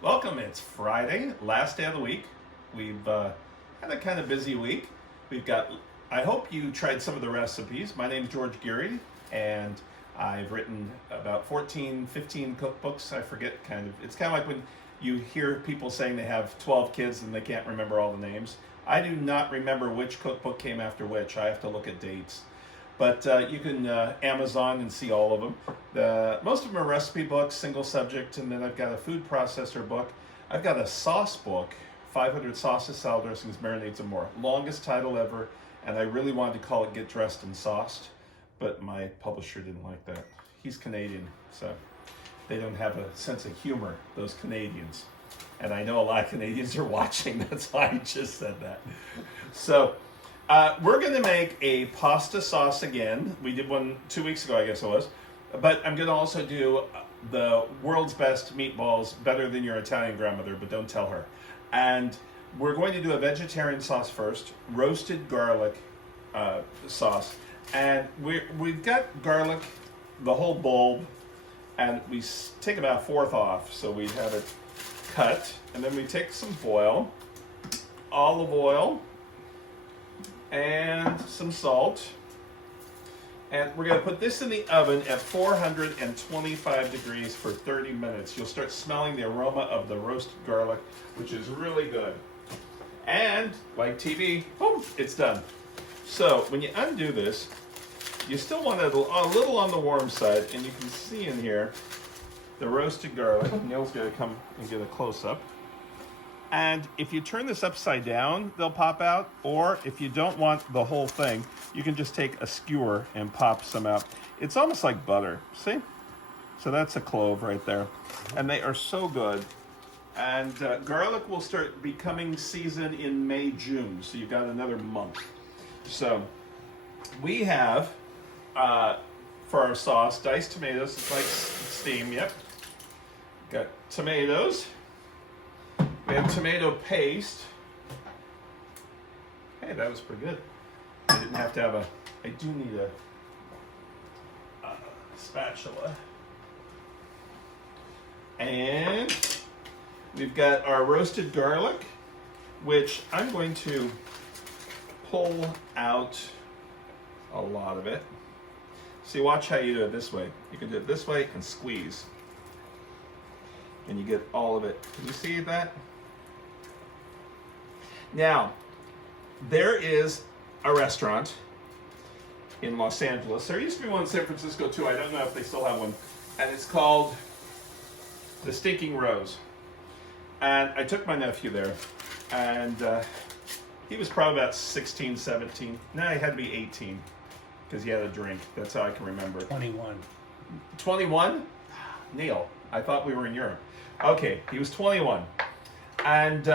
Welcome. It's Friday, last day of the week. We've had a kind of busy week. We've got, I hope you tried some of the recipes. My name's George Geary, and I've written about 14, 15 cookbooks. I forget it's kind of like when you hear people saying they have 12 kids and they can't remember all the names. I do not remember which cookbook came after which. I have to look at dates. But you can Amazon and see all of them. Most of them are recipe books, single subject, and then I've got a food processor book. I've got a sauce book, 500 sauces, salad dressings, marinades, and more. Longest title ever, and I really wanted to call it Get Dressed and Sauced, but my publisher didn't like that. He's Canadian, so they don't have a sense of humor, those Canadians. And I know a lot of Canadians are watching, that's why I just said that. So, we're going to make a pasta sauce again. We did one 2 weeks ago, I guess it was. But I'm going to also do the world's best meatballs, better than your Italian grandmother, but don't tell her. And we're going to do a vegetarian sauce first, roasted garlic sauce. And we've got garlic, the whole bulb, and we take about a fourth off. So we have it cut, and then we take some foil, olive oil, and some salt, and we're going to put this in the oven at 425 degrees for 30 minutes. You'll start smelling the aroma of the roasted garlic, which is really good. And like TV, boom, it's done. So when you undo this, you still want it a little on the warm side, and you can see in here the roasted garlic. Neil's going to come and get a close-up. And if you turn this upside down, they'll pop out. Or if you don't want the whole thing, you can just take a skewer and pop some out. It's almost like butter, see? So that's a clove right there. And they are so good. And garlic will start becoming seasoned in May, June. So you've got another month. So we have, for our sauce, diced tomatoes. It's like steam, yep. Got tomatoes. We have tomato paste. Hey, that was pretty good. I didn't have to have I do need a spatula. And we've got our roasted garlic, which I'm going to pull out a lot of it. See, watch how you do it this way. You can do it this way and squeeze. And you get all of it. Can you see that? Now, there is a restaurant in Los Angeles. There used to be one in San Francisco too. I don't know if they still have one. And it's called The Stinking Rose. And I took my nephew there. And he was probably about 16, 17. No, he had to be 18 because he had a drink. That's how I can remember. 21. 21? Neil, I thought we were in Europe. Okay, he was 21. And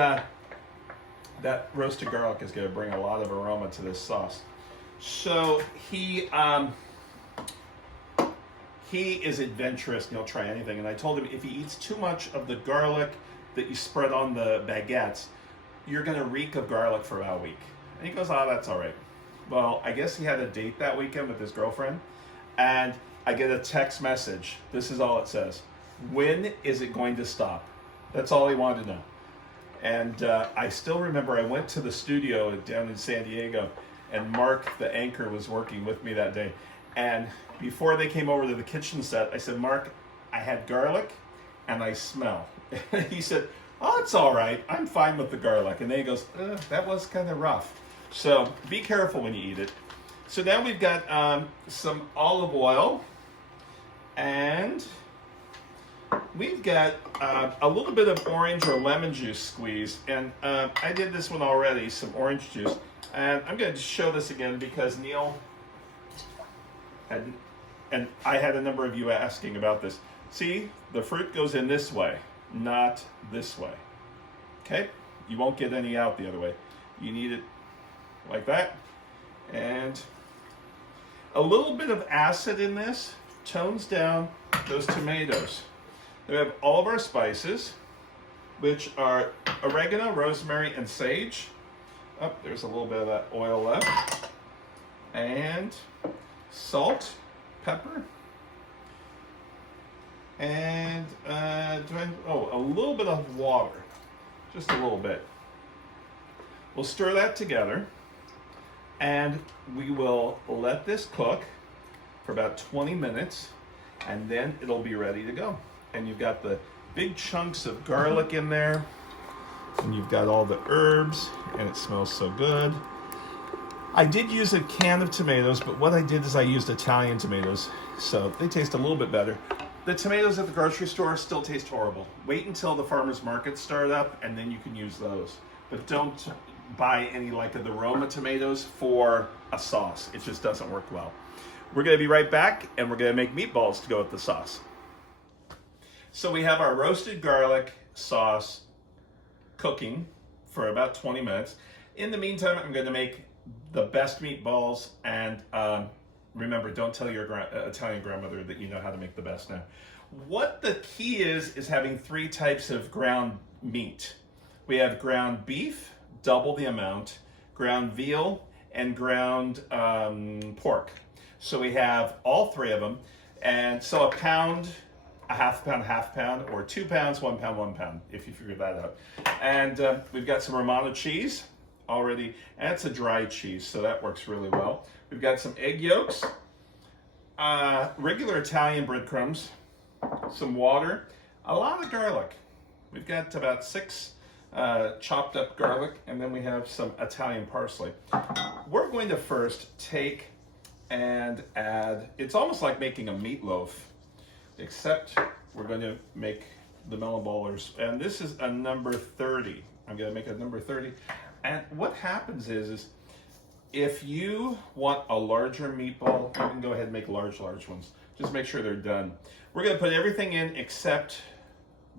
that roasted garlic is going to bring a lot of aroma to this sauce. So he is adventurous and he'll try anything. And I told him if he eats too much of the garlic that you spread on the baguettes, you're going to reek of garlic for about a week. And he goes, oh, that's all right. Well, I guess he had a date that weekend with his girlfriend. And I get a text message. This is all it says. When is it going to stop? That's all he wanted to know. And I still remember I went to the studio down in San Diego, and Mark, the anchor, was working with me that day. And before they came over to the kitchen set, I said, Mark, I had garlic and I smell. He said, oh, it's all right. I'm fine with the garlic. And then he goes, that was kind of rough. So be careful when you eat it. So now we've got some olive oil, and we've got a little bit of orange or lemon juice squeeze, and I did this one already, some orange juice. And I'm going to show this again because Neil had, and I had a number of you asking about this. See, the fruit goes in this way, not this way. Okay? You won't get any out the other way. You need it like that. And a little bit of acid in this tones down those tomatoes. We have all of our spices, which are oregano, rosemary, and sage. Oh, there's a little bit of that oil left. And salt, pepper, And a little bit of water, just a little bit. We'll stir that together, and we will let this cook for about 20 minutes, and then it'll be ready to go. And you've got the big chunks of garlic in there, and you've got all the herbs, and it smells so good. I did use a can of tomatoes, but what I did is I used Italian tomatoes, so they taste a little bit better. The tomatoes at the grocery store still taste horrible. Wait until the farmers markets start up, and then you can use those. But don't buy any like of the Roma tomatoes for a sauce. It just doesn't work well. We're going to be right back, and we're going to make meatballs to go with the sauce. So we have our roasted garlic sauce cooking for about 20 minutes. In the meantime, I'm going to make the best meatballs, and remember, don't tell your Italian grandmother that you know how to make the best now. What the key is having 3 types of ground meat. We have ground beef, double the amount, ground veal, and ground pork. So we have all 3 of them, and so a pound, a half pound, or 2 pounds, 1 pound, 1 pound, if you figure that out. And we've got some Romano cheese already, and it's a dry cheese, so that works really well. We've got some egg yolks, regular Italian breadcrumbs, some water, a lot of garlic. We've got about 6 chopped up garlic, and then we have some Italian parsley. We're going to first take and add, it's almost like making a meatloaf, except we're going to make the melon ballers, and this is a number 30. I'm going to make a number 30. And what happens is if you want a larger meatball, you can go ahead and make large ones. Just make sure they're done. We're going to put everything in except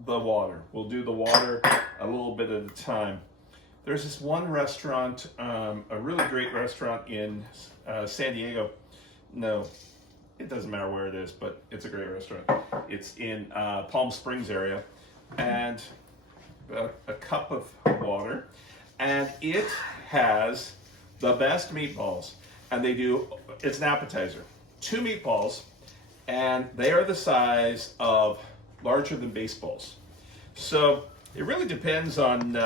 the water. We'll do the water a little bit at a time. There's this one restaurant, a really great restaurant in San Diego. No, it doesn't matter where it is, but it's a great restaurant. It's in Palm Springs area, and a cup of water. And it has the best meatballs. And it's an appetizer. 2 meatballs, and they are the size of larger than baseballs. So it really depends on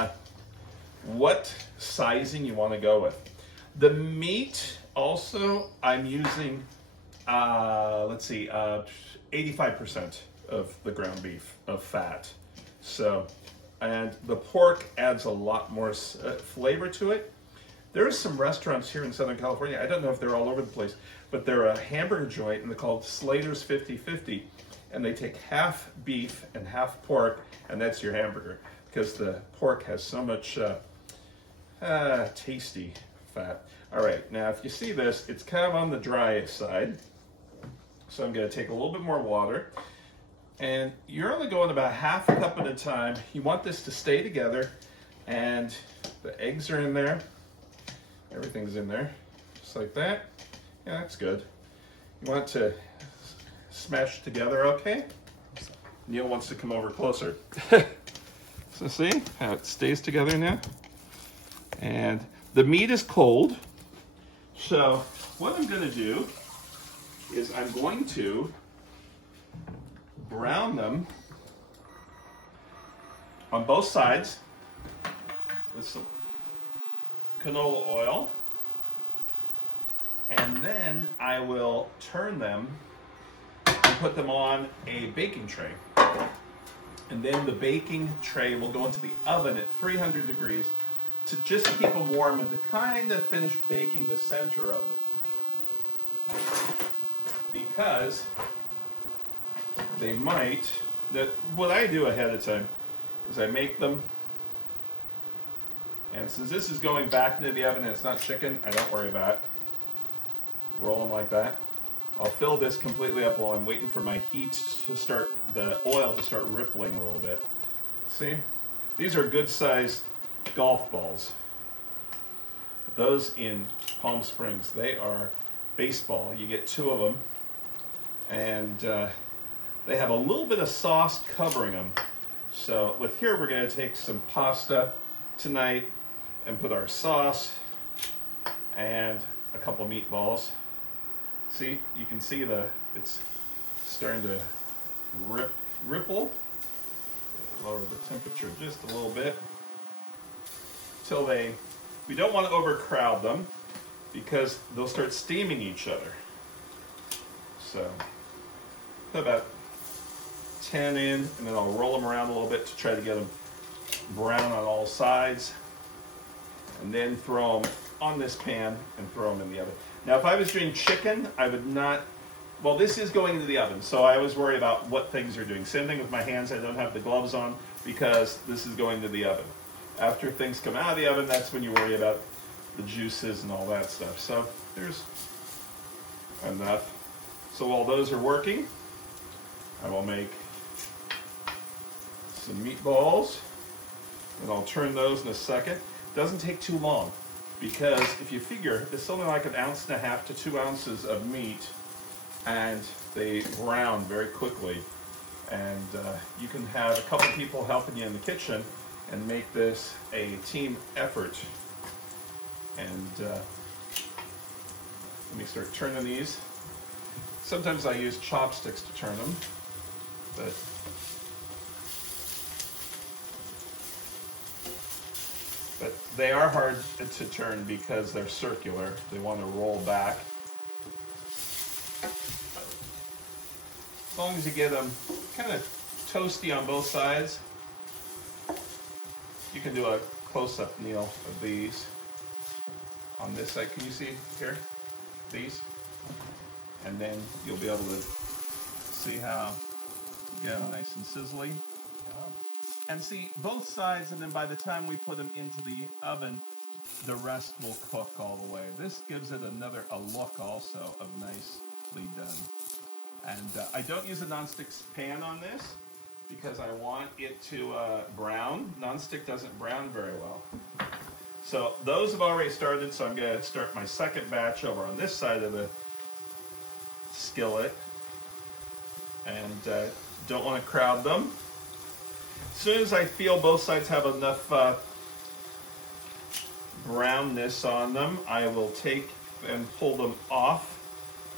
what sizing you want to go with. The meat also, I'm using, 85% of the ground beef of fat. So, and the pork adds a lot more flavor to it. There are some restaurants here in Southern California, I don't know if they're all over the place, but they're a hamburger joint, and they're called Slater's 50-50, and they take half beef and half pork, and that's your hamburger, because the pork has so much tasty fat. All right, now if you see this, it's kind of on the dry side, so I'm going to take a little bit more water. And you're only going about half a cup at a time. You want this to stay together, and the eggs are in there. Everything's in there, just like that. Yeah, that's good. You want it to smash together, okay? Neil wants to come over closer. So see how it stays together now? And the meat is cold. So what I'm going to do is I'm going to brown them on both sides with some canola oil, and then I will turn them and put them on a baking tray, and then the baking tray will go into the oven at 300 degrees to just keep them warm and to kind of finish baking the center of it, because they might, what I do ahead of time is I make them, and since this is going back into the oven and it's not chicken, I don't worry about it. Roll them like that. I'll fill this completely up while I'm waiting for my heat to start, the oil to start rippling a little bit. See? These are good sized golf balls. Those in Palm Springs, they are baseball. You get 2 of them, and they have a little bit of sauce covering them. So with here, we're going to take some pasta tonight and put our sauce and a couple meatballs. See, you can see it's starting to ripple. Lower the temperature just a little bit till we don't want to overcrowd them because they'll start steaming each other. So put about 10 in, and then I'll roll them around a little bit to try to get them brown on all sides, and then throw them on this pan and throw them in the oven. Now, if I was doing chicken, I would not. Well, this is going into the oven, so I always worry about what things are doing. Same thing with my hands. I don't have the gloves on because this is going to the oven. After things come out of the oven, that's when you worry about the juices and all that stuff. So there's enough. So while those are working, I will make some meatballs, and I'll turn those in a second. It doesn't take too long because if you figure it's only like 1.5 ounces to 2 ounces of meat, and they brown very quickly. And you can have a couple people helping you in the kitchen and make this a team effort. And let me start turning these. Sometimes I use chopsticks to turn them, but they are hard to turn because they're circular. They want to roll back. As long as you get them kind of toasty on both sides, you can do a close-up, Neil, of these. On this side, can you see here? These? And then you'll be able to see how you get them nice and sizzly. And see both sides, and then by the time we put them into the oven, the rest will cook all the way. This gives it a look also of nicely done. And I don't use a nonstick pan on this because I want it to brown. Nonstick doesn't brown very well. So those have already started, so I'm going to start my second batch over on this side of the skillet. And don't want to crowd them. As soon as I feel both sides have enough brownness on them, I will take and pull them off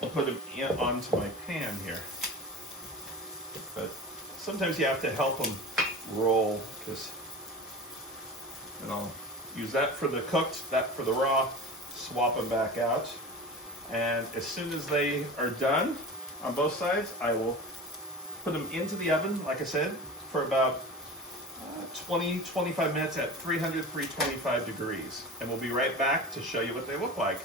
and put them onto my pan here. But sometimes you have to help them roll, because I'll use that for the cooked, that for the raw, swap them back out. And as soon as they are done on both sides, I will put them into the oven, like I said, for about 20-25 minutes at 325 degrees. And we'll be right back to show you what they look like.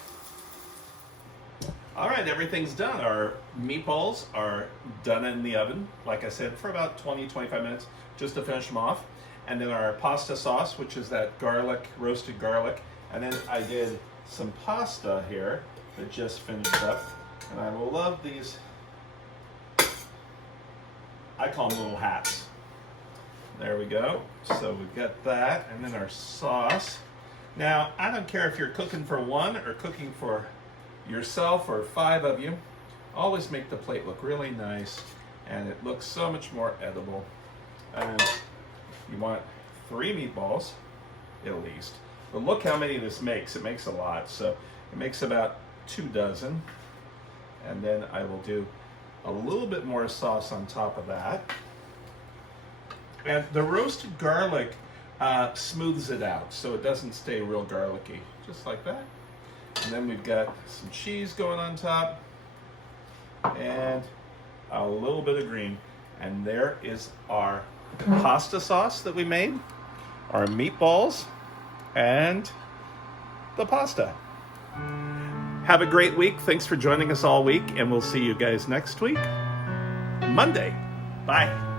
All right, everything's done. Our meatballs are done in the oven, like I said, for about 20-25 minutes, just to finish them off. And then our pasta sauce, which is that garlic, roasted garlic. And then I did some pasta here that just finished up. And I will love these, I call them little hats. There we go. So we've got that, and then our sauce. Now, I don't care if you're cooking for one or cooking for yourself or 5 of you. Always make the plate look really nice, and it looks so much more edible. And you want 3 meatballs at least. But look how many this makes. It makes a lot. So it makes about 2 dozen. And then I will do a little bit more sauce on top of that. And the roasted garlic smooths it out so it doesn't stay real garlicky, just like that. And then we've got some cheese going on top and a little bit of green. And there is our pasta sauce that we made, our meatballs, and the pasta. Have a great week. Thanks for joining us all week, and we'll see you guys next week, Monday. Bye.